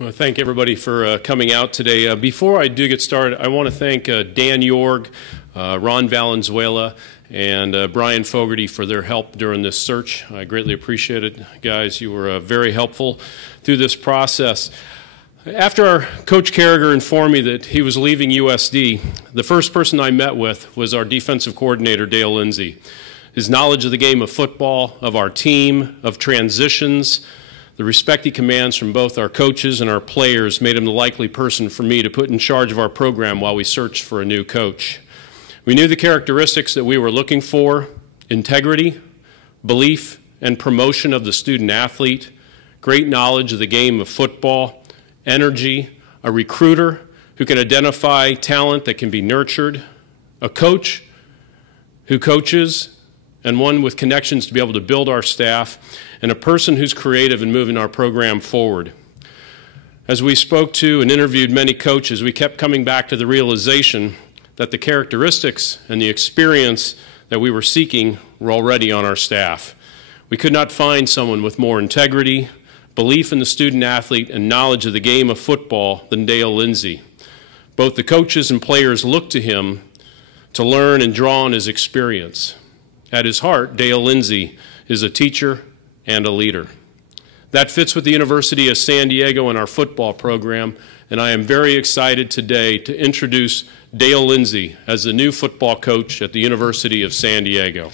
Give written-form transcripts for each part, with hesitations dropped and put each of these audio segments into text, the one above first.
Well, thank everybody for coming out today. Before I do get started, I want to thank Dan Yorg, Ron Valenzuela, and Brian Fogarty for their help during this search. I greatly appreciate it, guys. You were very helpful through this process. After Coach Carragher informed me that he was leaving USD, the first person I met with was our defensive coordinator, Dale Lindsey. His knowledge of the game of football, of our team, of transitions, the respect he commands from both our coaches and our players made him the likely person for me to put in charge of our program while we searched for a new coach. We knew the characteristics that we were looking for: integrity, belief, and promotion of the student athlete, great knowledge of the game of football, energy, a recruiter who can identify talent that can be nurtured, a coach who coaches, and one with connections to be able to build our staff, and a person who's creative in moving our program forward. As we spoke to and interviewed many coaches, we kept coming back to the realization that the characteristics and the experience that we were seeking were already on our staff. We could not find someone with more integrity, belief in the student athlete, and knowledge of the game of football than Dale Lindsey. Both the coaches and players looked to him to learn and draw on his experience. At his heart, Dale Lindsey is a teacher and a leader. That fits with the University of San Diego and our football program, and I am very excited today to introduce Dale Lindsey as the new football coach at the University of San Diego.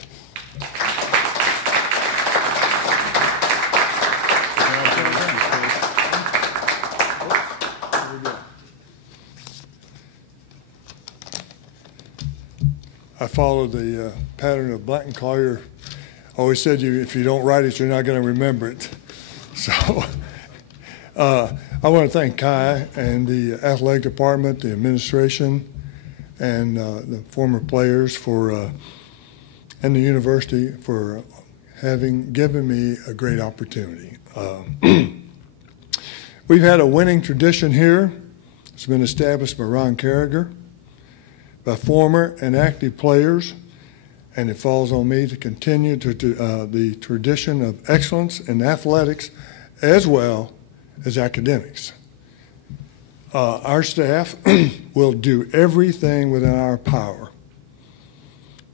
I followed the pattern of Black and Collier. Always said, if you don't write it, you're not going to remember it. So I want to thank Kai and the athletic department, the administration, and the former players and the university for having given me a great opportunity. We've had a winning tradition here. It's been established by Ron Carragher, by former and active players, and it falls on me to continue the tradition of excellence in athletics as well as academics. Our staff will do everything within our power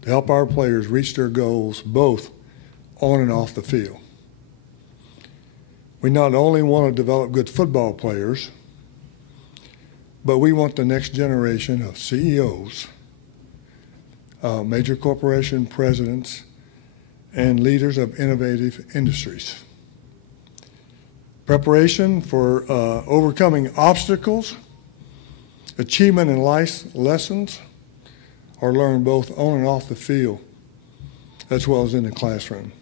to help our players reach their goals both on and off the field. We not only want to develop good football players, but we want the next generation of CEOs, major corporation presidents, and leaders of innovative industries. Preparation for overcoming obstacles, achievement in life lessons are learned both on and off the field, as well as in the classroom.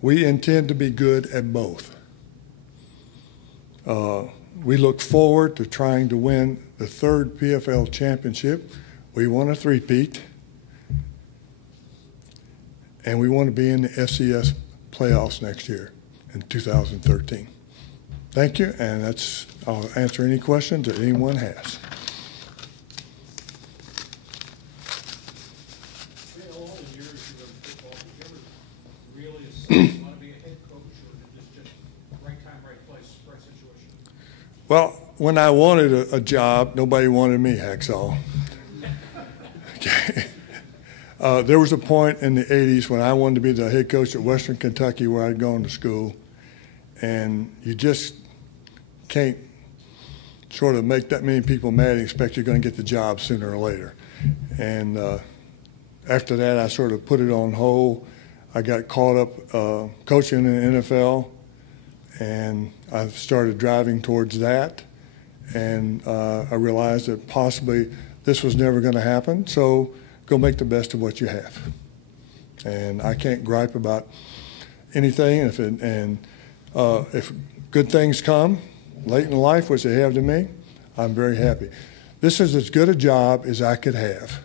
We intend to be good at both. We look forward to trying to win the third PFL championship. We want a three-peat, and we want to be in the FCS playoffs next year in 2013. Thank you, and I'll answer any questions that anyone has. All the years you were in football, did you ever really assess want to be a head coach, or did this just right time, right place, right situation? Well, when I wanted a job, nobody wanted me, Hacksaw. Okay. There was a point in the 80s when I wanted to be the head coach at Western Kentucky, where I'd gone to school, and you just can't sort of make that many people mad and expect you're going to get the job sooner or later. And after that, I sort of put it on hold. I got caught up coaching in the NFL, and I started driving towards that, and I realized that possibly this was never going to happen, so go make the best of what you have. And I can't gripe about anything, if good things come late in life, which they have to me, I'm very happy. This is as good a job as I could have.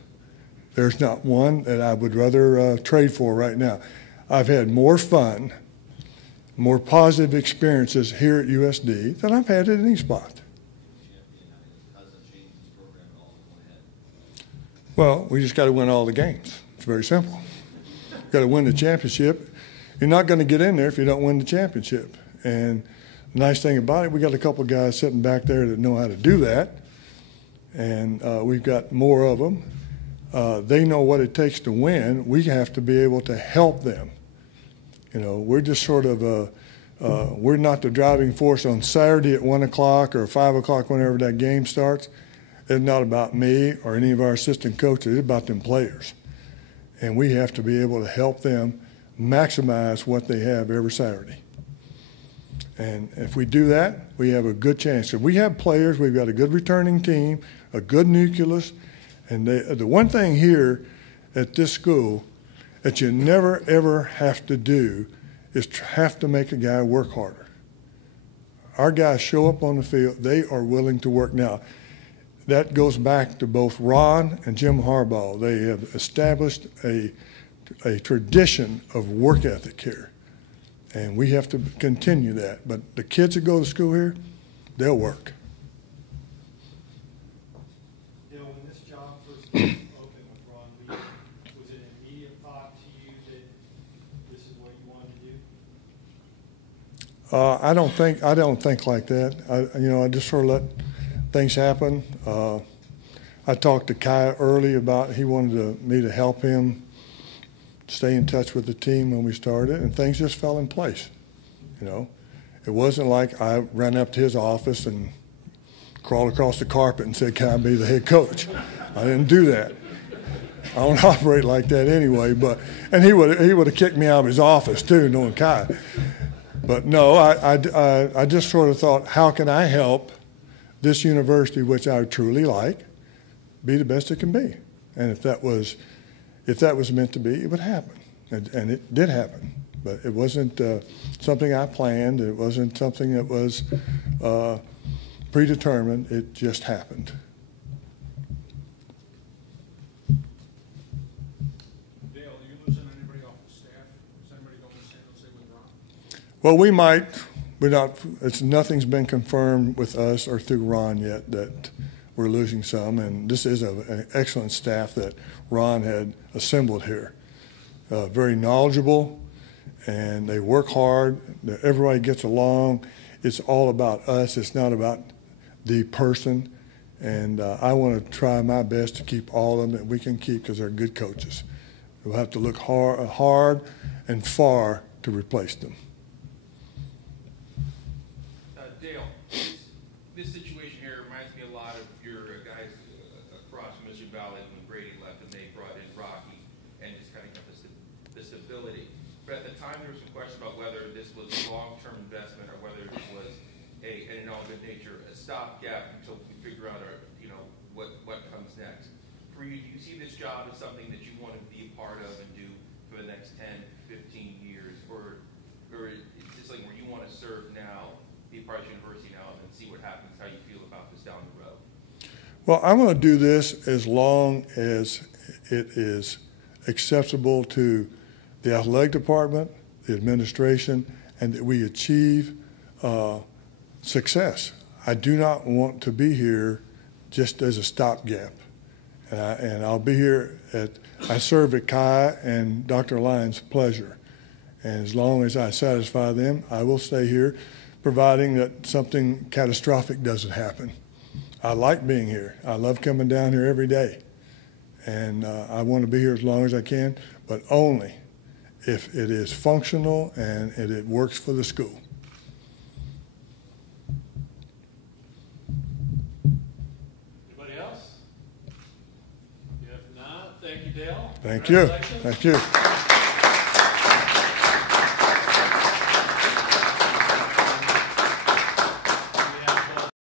There's not one that I would rather trade for right now. I've had more fun, more positive experiences here at USD than I've had at any spot. Well, we just got to win all the games. It's very simple. Got to win the championship. You're not going to get in there if you don't win the championship. And The nice thing about it, we got a couple of guys sitting back there that know how to do that, and we've got more of them. They know what it takes to win. We have to be able to help them. You know, we're just sort of we're not the driving force on Saturday at 1 o'clock or 5 o'clock whenever that game starts. It's not about me or any of our assistant coaches. It's about them players. And we have to be able to help them maximize what they have every Saturday. And if we do that, we have a good chance. If we have players, we've got a good returning team, a good nucleus. And the one thing here at this school that you never, ever have to do is have to make a guy work harder. Our guys show up on the field. They are willing to work. Now, that goes back to both Ron and Jim Harbaugh. They have established a tradition of work ethic here, and we have to continue that. But the kids that go to school here, they'll work. Dale, when this job first came open with Ron Lee, was it an immediate thought to you that this is what you wanted to do? I don't think like that. I just sort of let things happen. I talked to Kai early about he wanted me to help him stay in touch with the team when we started, and things just fell in place. You know, it wasn't like I ran up to his office and crawled across the carpet and said, "Can I be the head coach?" I didn't do that. I don't operate like that anyway. And he would have kicked me out of his office too, knowing Kai. But no, I just sort of thought, how can I help this university, which I truly like, be the best it can be? And if that was meant to be, it would happen. And it did happen. But it wasn't something I planned. It wasn't something that was predetermined. It just happened. Dale, are you losing anybody off the staff? Is anybody going to San Jose with Ron? Well, we might. We're not. Nothing's been confirmed with us or through Ron yet that we're losing some. And this is an excellent staff that Ron had assembled here. Very knowledgeable, and they work hard. Everybody gets along. It's all about us. It's not about the person. And I want to try my best to keep all of them that we can keep because they're good coaches. We'll have to look hard and far to replace them. Dale, this situation here reminds me a lot of your guys across Mission Valley when Brady left and they brought in Rocky and just kind of got the stability. But at the time, there was some question about whether this was a long-term investment or whether it was and in all good nature, a stopgap until we figure out what comes next. For you, do you see this job as something that you want to be a part of and do for the next 10, 15 years, or is this something where you want to serve now, be part of the university now, and then see what happens, how you feel about this down the road? Well, I'm going to do this as long as it is acceptable to the athletic department, the administration, and that we achieve success. I do not want to be here just as a stopgap. And I'll be here I serve at Kai and Dr. Lyons' pleasure. And as long as I satisfy them, I will stay here, providing that something catastrophic doesn't happen. I like being here. I love coming down here every day. And I want to be here as long as I can, but only if it is functional and it works for the school. Anybody else? If not, thank you, Dale. Thank you. Thank you.